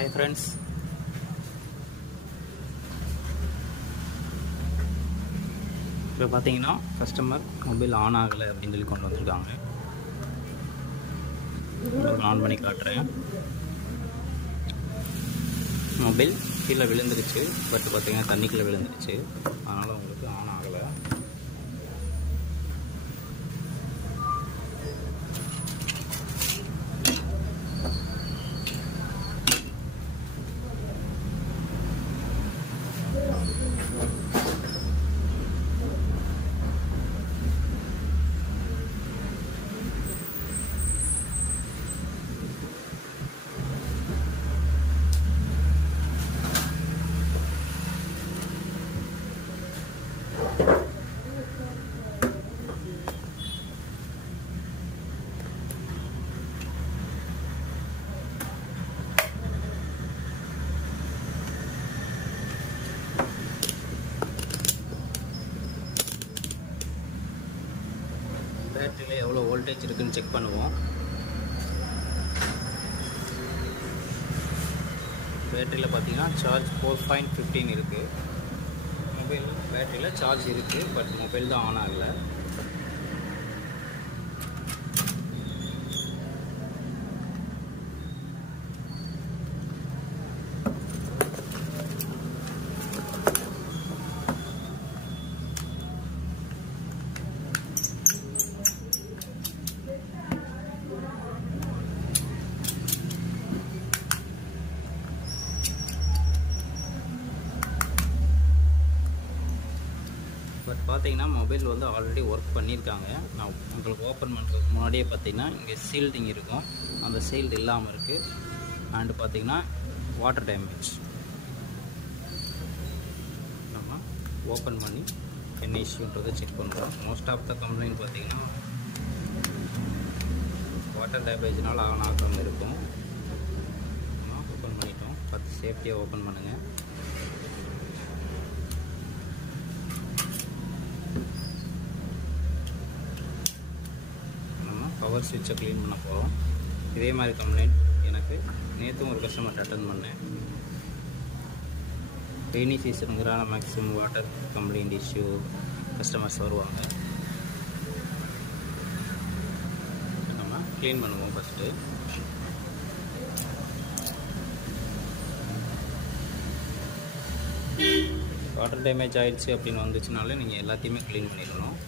Hi friends, இப்போ பார்த்தீங்கன்னா customer mobile on ஆகலை அப்படின்னு சொல்லி கொண்டு வந்திருக்காங்க. ஆன் பண்ணி காட்டுறேன். மொபைல் கீழே விழுந்துருச்சு, பட் பார்த்தீங்கன்னா தண்ணிக்குள்ளே விழுந்துருச்சு, அதனால் உங்களுக்கு ஆன் ஆகலை. பேட்டரியில் எவ்வளோ வோல்டேஜ் இருக்குதுன்னு செக் பண்ணுவோம். பேட்டரியில் பார்த்தீங்கன்னா சார்ஜ் 4.15 இருக்குது. மொபைல் பேட்டரியில் சார்ஜ் இருக்குது, பட் மொபைல் தான் ஆன் ஆகலை. பட் பார்த்தீங்கன்னா மொபைல் வந்து ஆல்ரெடி ஒர்க் பண்ணியிருக்காங்க. நான் உங்களுக்கு ஓப்பன் பண்ணுறதுக்கு முன்னாடியே பார்த்தீங்கன்னா இங்கே சீல்டிங் இருக்கும், அந்த சீல்டு இல்லாமல் இருக்குது. அண்டு பார்த்தீங்கன்னா வாட்டர் டேமேஜ். நம்ம ஓப்பன் பண்ணி என்ன இஷ்யூன்றதை செக் பண்ணுறோம். மோஸ்ட் ஆஃப் த கம்ப்ளைண்ட் பார்த்தீங்கன்னா வாட்டர் டேமேஜ்னால் ஆன் ஆகாமல் இருக்கும். நம்ம ஓப்பன் பண்ணிட்டோம், பார்த்து சேஃப்டியாக ஓப்பன் பண்ணுங்கள். பவர் ஸ்விட்சை க்ளீன் பண்ண போகிறோம். இதே மாதிரி கம்ப்ளைண்ட் எனக்கு நேற்றும் ஒரு கஸ்டமர் அட்டன் பண்ணேன். ரெய்னி சீசனுங்கிறான maximum water complaint issue customers வருவாங்க. நம்ம க்ளீன் பண்ணுவோம். ஃபஸ்ட்டு வாட்டர் டேமேஜ் ஆகிடுச்சு அப்படின்னு வந்துச்சுனாலே நீங்கள் எல்லாத்தையுமே க்ளீன் பண்ணிடணும்.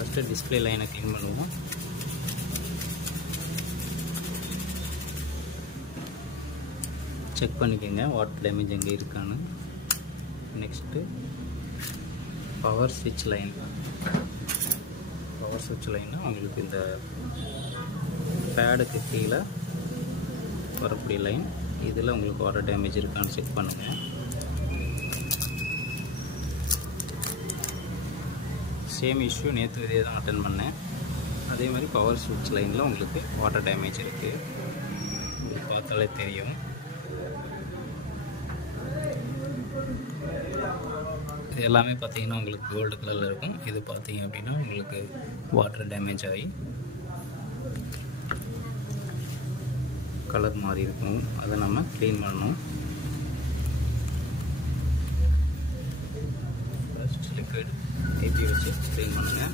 ஃபஸ்ட்டு டிஸ்பிளே லைனை க்ளீன் பண்ணுவோம். செக் பண்ணிக்கோங்க வாட்டர் டேமேஜ் எங்கே இருக்கான்னு. நெக்ஸ்ட்டு பவர் ஸ்விட்ச் லைன். பவர் ஸ்விட்ச் லைன்னா உங்களுக்கு இந்த பேடுக்கு கீழே வரக்கூடிய லைன். இதில் உங்களுக்கு வாட்டர் டேமேஜ் இருக்கான்னு செக் பண்ணுங்கள். சேம் இஷ்யூ நேற்று இதே தான் அட்டன் பண்ணேன். அதே மாதிரி பவர் ஸ்விட்ச் லைனில் உங்களுக்கு வாட்டர் டேமேஜ் இருக்குது, உங்களுக்கு பார்த்தாலே தெரியும். இது எல்லாமே பார்த்தீங்கன்னா உங்களுக்கு கோல்டு கலரில் இருக்கும். இது பார்த்தீங்க அப்படின்னா உங்களுக்கு வாட்டர் டேமேஜ் ஆகி கலர் மாதிரி இருக்கும். அதை நம்ம க்ளீன் பண்ணணும். ஃபர்ஸ்ட் லிக்விட் ஏற்றி வச்சு க்ளீன் பண்ணுங்கள்.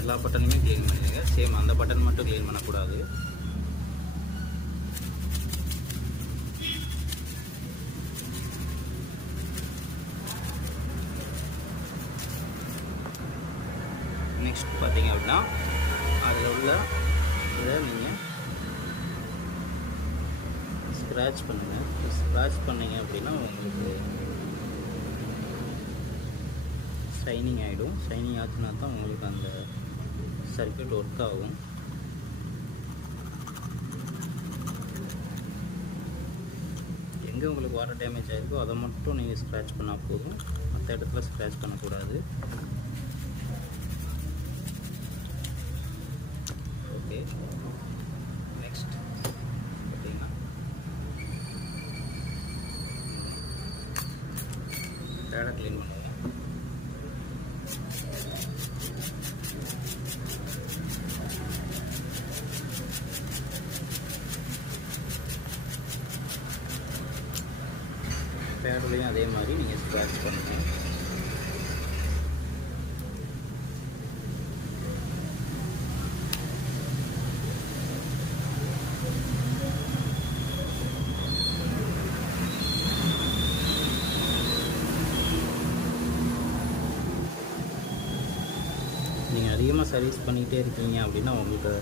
எல்லா பட்டனுமே க்ளீன் பண்ணிடுங்க. சேம் அந்த பட்டன் மட்டும் க்ளீன் பண்ணக்கூடாது. நெக்ஸ்ட் பார்த்தீங்க அப்படின்னா அதில் உள்ள இதை நீங்கள் ஸ்க்ராட்ச் பண்ணுங்கள். ஸ்க்ராட்ச் பண்ணிங்க அப்படின்னா உங்களுக்கு ஷைனிங் ஆகிடும். ஷைனிங் ஆச்சுன்னா தான் உங்களுக்கு அந்த சர்க்யூட் ஒர்க் ஆகும். எங்கே உங்களுக்கு வாட்டர் டேமேஜ் ஆகிருக்கோ அதை மட்டும் நீங்கள் ஸ்க்ராட்ச் பண்ணால் போதும், மற்ற இடத்துல ஸ்க்ராட்ச் பண்ணக்கூடாது. ஓகே, நெக்ஸ்ட் பார்த்தீங்கன்னா பேடை க்ளீன் பண்ணுவோம். பேடுலையும் அதே மாதிரி நீங்கள் ஸ்க்ராட்ச் பண்ணுங்கள். நீங்கள் அதிகமாக சர்வீஸ் பண்ணிக்கிட்டே இருக்கீங்க அப்படின்னா உங்களுக்கு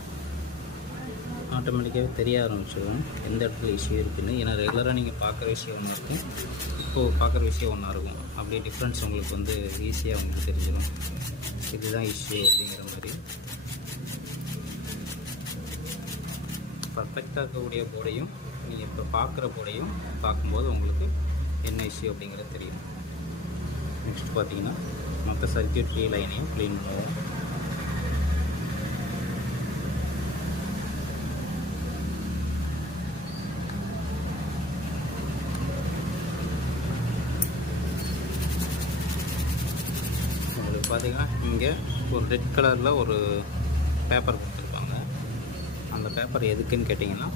ஆட்டோமேட்டிக்காகவே தெரிய ஆரம்பிச்சிடும் எந்த இடத்துல இஷ்யூ இருக்குதுன்னு. ஏன்னா ரெகுலராக நீங்கள் பார்க்குற விஷயம் ஒன்று இருக்கும், இப்போது பார்க்குற விஷயம் ஒன்றா இருக்கும். அப்படியே டிஃப்ரென்ஸ் உங்களுக்கு வந்து ஈஸியாக உங்களுக்கு தெரிஞ்சிடும், இதுதான் இஷ்யூ அப்படிங்கிற மாதிரி. பர்ஃபெக்டாக இருக்கக்கூடிய போர்டையும் நீங்கள் இப்போ பார்க்குற போர்டையும் பார்க்கும்போது உங்களுக்கு என்ன இஷ்யூ அப்படிங்கிறது தெரியும். நெக்ஸ்ட் பார்த்தீங்கன்னா மற்ற சர்க்யூட்ரி லைனையும் க்ளீன் பண்ணுவோம். உங்களுக்கு பார்த்தீங்கன்னா இங்கே ஒரு ரெட் கலரில் ஒரு பேப்பர் கொடுத்துருப்பாங்க. அந்த பேப்பர் எதுக்குன்னு கேட்டிங்கன்னா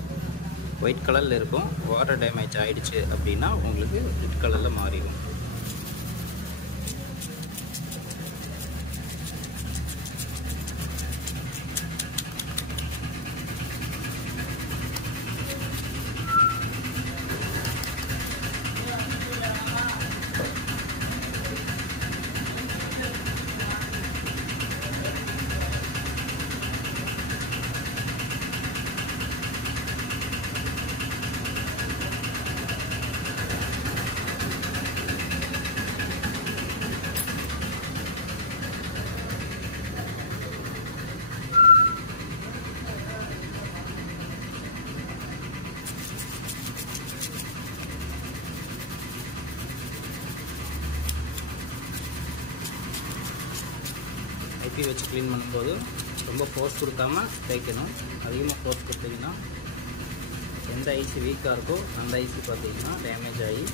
ஒயிட் கலரில் இருக்கும், வாட்டர் டேமேஜ் ஆகிடுச்சு அப்படின்னா உங்களுக்கு ரெட் கலரில் மாறிடும். ஐபி வச்சு க்ளீன் பண்ணும்போது ரொம்ப ஃபோர்ஸ் கொடுக்காம தேய்க்கணும். அதிகமாக ஃபோர்ஸ் கொடுத்தீங்கன்னா எந்த ஐசி வீக்காக இருக்கோ அந்த ஐசி பார்த்தீங்கன்னா டேமேஜ் ஆகி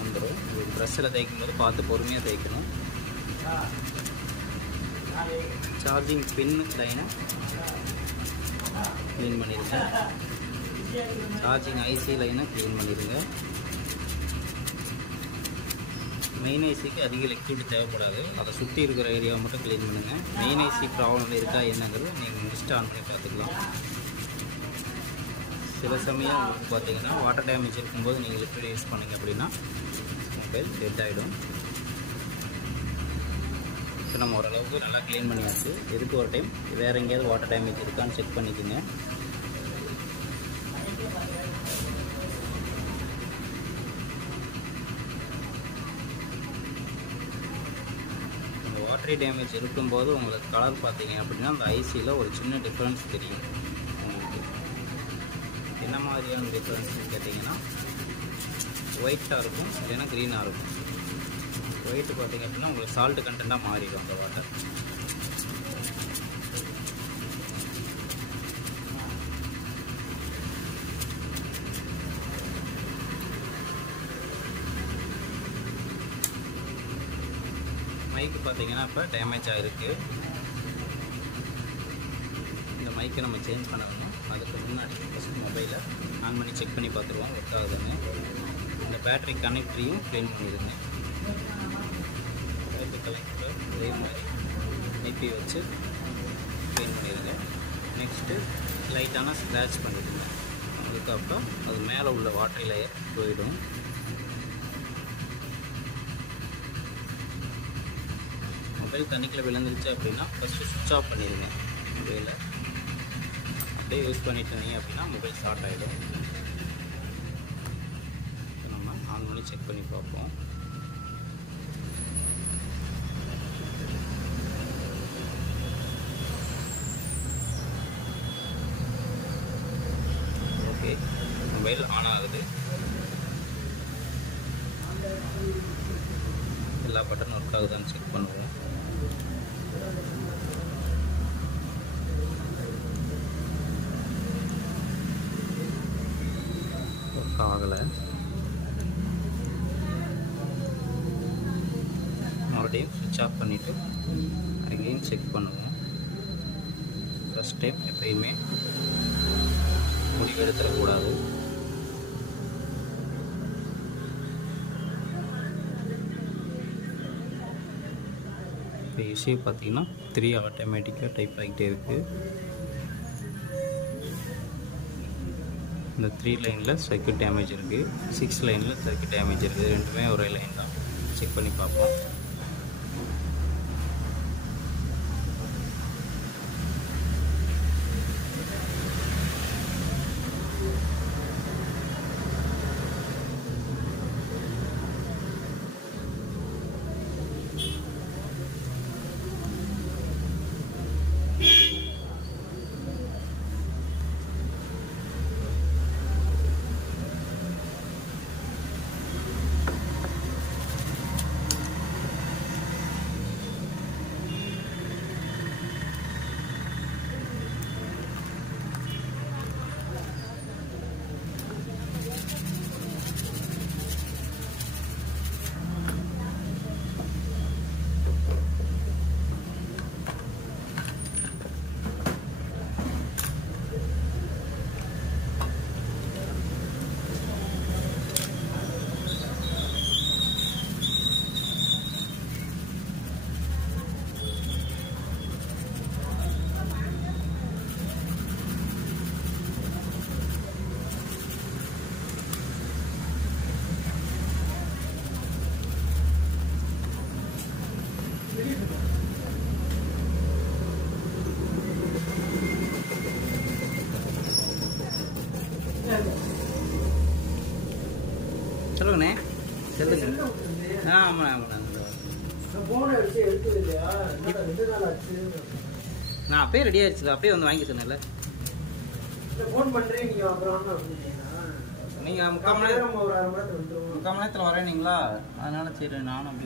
வந்துடும். ப்ரெஷ்ஷில் தேய்க்கும் போது பார்த்து பொறுமையாக தேய்க்கணும். சார்ஜிங் பின் லைனை க்ளீன் பண்ணிடுங்க. சார்ஜிங் ஐசி லைனை க்ளீன் பண்ணிடுங்க. மெயின் ஐசிக்கு அதிக லிக்விட் தேவைப்படாது, அதை சுற்றி இருக்கிற ஏரியாவை மட்டும் க்ளீன் பண்ணுங்கள். மெயின் ஐசி ப்ராப்ளம் இருக்கா என்னங்கிறது நீங்கள் முடிச்சுட்டு ஆன் பண்ணி பார்த்துக்கலாம். சில சமயம் உங்களுக்கு பார்த்தீங்கன்னா வாட்டர் டேமேஜ் இருக்கும்போது நீங்கள் லிக்விட் யூஸ் பண்ணிங்க அப்படின்னா மொபைல் டெட் ஆகிடும். இப்போ நம்ம ஓரளவுக்கு நல்லா க்ளீன் பண்ணியாச்சு. எதுக்கு ஒரு டைம் வேறு எங்கேயாவது வாட்டர் டேமேஜ் இருக்கான்னு செக் பண்ணிக்கோங்க. வாட்டரி டேமேஜ் இருக்கும்போது உங்களுக்கு கலர் பார்த்தீங்க அப்படின்னா அந்த ஐசியில் ஒரு சின்ன டிஃப்ரென்ஸ் தெரியும். உங்களுக்கு என்ன மாதிரியான டிஃப்ரென்ஸ்னு கேட்டிங்கன்னா ஒயிட்டாக இருக்கும், இல்லைன்னா க்ரீனாக இருக்கும். ஒயிட்டு பார்த்தீங்க அப்படின்னா உங்களுக்கு சால்ட் கண்டென்ட்டாக மாறிடும் அந்த வாட்டர். மைக்கு பார்த்தீங்கன்னா இப்போ டேமேஜ் ஆகிருக்கு. இந்த மைக்கை நம்ம சேஞ்ச் பண்ண வேணும். அதுக்கு முன்னாடி ஃபஸ்ட்டு மொபைலை ஆன் பண்ணி செக் பண்ணி பார்த்துருவோம் ஒர்க் ஆகுதுன்னு. இந்த பேட்டரி கனெக்டரையும் க்ளீன் பண்ணிடுங்க. பேட்டரி கனெக்டர் அதே மாதிரி ஐபி வச்சு க்ளீன் பண்ணிடுங்க. நெக்ஸ்ட்டு லைட்டான ஸ்க்ராட்ச் பண்ணிடுங்க. அதுக்கப்புறம் அது மேலே உள்ள வாட்டர் லேயர் போயிடும். மொபைல் தண்ணிக்குள்ளே விழுந்துருச்சு அப்படின்னா ஃபஸ்ட்டு சுவிட்ச் ஆஃப் பண்ணிடுங்க. மொபைலை அப்படியே யூஸ் பண்ணிட்டு இருந்தீங்க அப்படின்னா மொபைல் ஸ்டார்ட் ஆகிடும். நம்ம ஆன் பண்ணி செக் பண்ணி பார்ப்போம். ஓகே, மொபைல் ஆன் ஆகுது. எல்லா பட்டனும் ஒர்க் ஆகுதான்னு செக் பண்ணுவோம். ஒர்க் ஆகலை. மறுபடியும் சுவிட்ச் ஆஃப் பண்ணிவிட்டு அகைன் செக் பண்ணுவோம். ஃபஸ்ட் டைம் எப்பயுமே முடிவு எடுத்துடக்கூடாது. இப்போ இசையை பார்த்தீங்கன்னா 3 ஆட்டோமேட்டிக்காக டைப் ஆகிட்டே இருக்குது. இந்த 3 லைனில் சர்க்யூட் டேமேஜ் இருக்குது, 6 லைனில் சர்க்யூட் டேமேஜ் இருக்குது. ரெண்டுமே ஒரே லைன் தான். செக் பண்ணி பார்ப்போம். சொல்லுங்கண்ணே, சொல்லுங்க. ஆமாண்ணா ஆமாண்ணா. நான் அப்பயே ரெடி ஆயிடுச்சுல, அப்பயே வந்து வாங்கி சொன்னேன்ல. நீங்கள் முக்கால் மணி நேரத்தில் வரேனீங்களா, அதனால சரி நானும் அப்படி.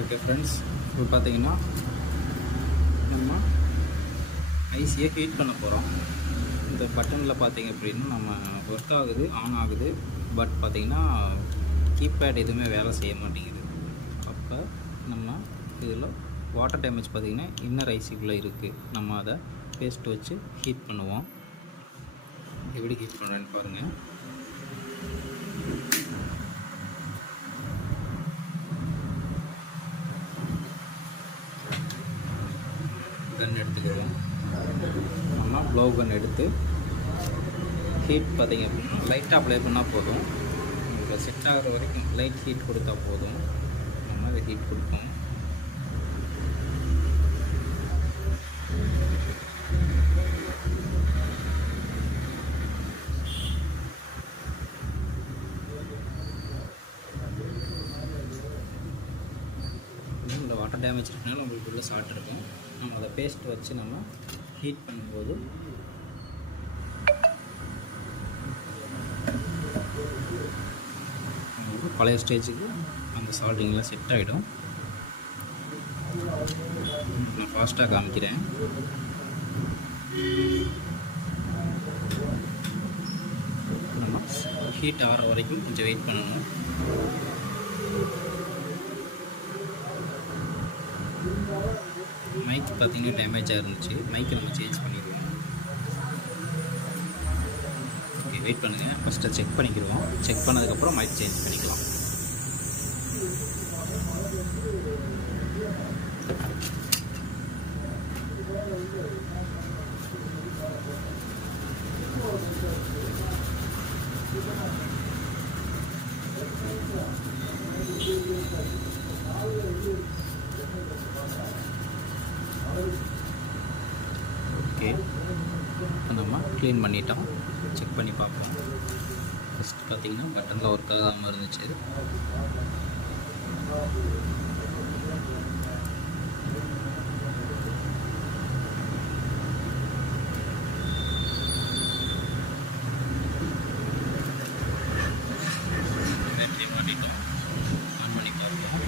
ஓகே ஃப்ரெண்ட்ஸ், இப்போ பார்த்தீங்கன்னா நம்ம ஐசியை ஹீட் பண்ண போகிறோம். இந்த பட்டனில் பார்த்தீங்க அப்படின்னா நம்ம ஒர்க் ஆகுது, ஆன் ஆகுது. பட் பார்த்தீங்கன்னா கீபேட் எதுவுமே வேலை செய்ய மாட்டேங்குது. அப்போ நம்ம இதில் வாட்டர் டேமேஜ் பார்த்திங்கன்னா இன்னர் ஐசிக்குள்ளே இருக்குது. நம்ம அதை பேஸ்ட் வச்சு ஹீட் பண்ணுவோம். எப்படி ஹீட் பண்ணுறேன்னு பாருங்கள். கன் எடுத்துக்கிறோம். நம்ம ப்ளோ கன் எடுத்து ஹீட் பார்த்திங்க அப்படின்னா லைட்டாக அப்ளை பண்ணால் போதும். இப்போ செட் ஆகிற வரைக்கும் லைட் ஹீட் கொடுத்தா போதும். நம்ம அதை ஹீட் கொடுப்போம். இந்த வாட்டர் டேமேஜ் இருக்கனால உங்களுக்கு உள்ள ஷார்ட் இருக்கும். நம்ம அதை பேஸ்ட் வச்சு நம்ம ஹீட் பண்ணும்போது நமக்கு பழைய ஸ்டேஜுக்கு அந்த சால்ட்டிங்லாம் செட் ஆகிடும். நான் ஃபாஸ்ட்டாக காமிக்கிறேன். நம்ம ஹீட் ஆகிற வரைக்கும் கொஞ்சம் வெயிட் பண்ணணும். மைக் பார்த்திங்கன்னா டேமேஜாக இருந்துச்சு. மைக்கை நம்ம சேஞ்ச் பண்ணிடுவோம். ஓகே, வெயிட் பண்ணுங்கள். ஃபஸ்ட்டு செக் பண்ணிக்கிடுவோம். செக் பண்ணதுக்கப்புறம் மைக் சேஞ்ச் பண்ணிக்கலாம். ஓகே, நம்ம க்ளீன் பண்ணிட்டோம். செக் பண்ணி பார்ப்போம். ஃபஸ்ட்டு பார்த்திங்கன்னா பட்டனில் ஒர்க் ஆகாமல் இருந்துச்சு. பேட்டரி மாட்டிட்டோம். ஆன் பண்ணி பார்ப்போம்.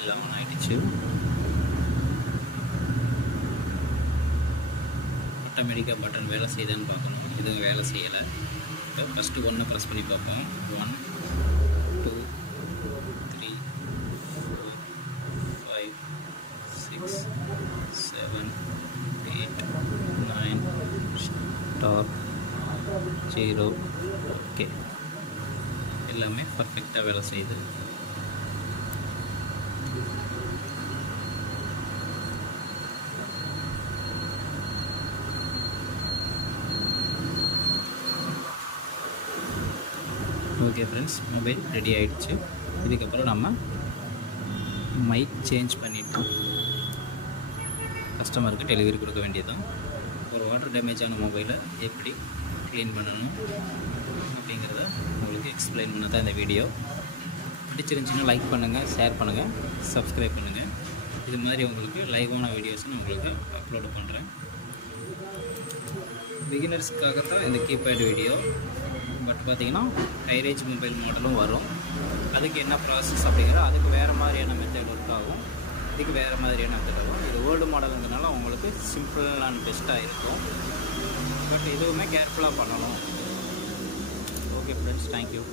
எல்லாம் ஆன் ஆகிடுச்சு. ஆட்டோமேட்டிக்காக பட்டன் வேலை செய்யுதுன்னு பார்க்கணும். எதுவும் வேலை செய்யலை. இப்போ ஃபஸ்ட்டு 1 ப்ரெஸ் பண்ணி பார்ப்போம். 1 2 3 4 5 6 7 8 9 ஸ்டாப் 0. ஓகே, எல்லாமே பர்ஃபெக்டாக வேலை செய்யுது. ஓகே ஃப்ரெண்ட்ஸ், மொபைல் ரெடி ஆகிடுச்சு. இதுக்கப்புறம் நம்ம மைக் சேஞ்ச் பண்ணிவிட்டு கஸ்டமருக்கு டெலிவரி கொடுக்க வேண்டியதுதான். ஒரு வாட்டர் டேமேஜான மொபைலை எப்படி க்ளீன் பண்ணணும் அப்படிங்கிறத உங்களுக்கு எக்ஸ்பிளைன் பண்ண தான் இந்த வீடியோ. பிடிச்சிருந்துச்சின்னா லைக் பண்ணுங்கள், ஷேர் பண்ணுங்கள், சப்ஸ்கிரைப் பண்ணுங்கள். இது மாதிரி உங்களுக்கு லைவான வீடியோஸ் நான் உங்களுக்கு அப்லோடு பண்ணுறேன். பிகினர்ஸுக்காக தான் இந்த கீபேட் வீடியோ. பட் பார்த்திங்கன்னா கைரேஜ் மொபைல் மாடலும் வரும். அதுக்கு என்ன ப்ராசஸ் அப்படிங்கிறத அதுக்கு வேறு மாதிரியான மெத்தட் ஒர்க் ஆகும், இதுக்கு வேறு மாதிரியான மெத்தட் ஆகும். இது ஓல்டு மாடலுங்கிறதுனால உங்களுக்கு சிம்பிள் அண்ட் பெஸ்ட்டாக இருக்கும். பட் இதுவுமே கேர்ஃபுல்லாக பண்ணணும். Okay friends, thank you.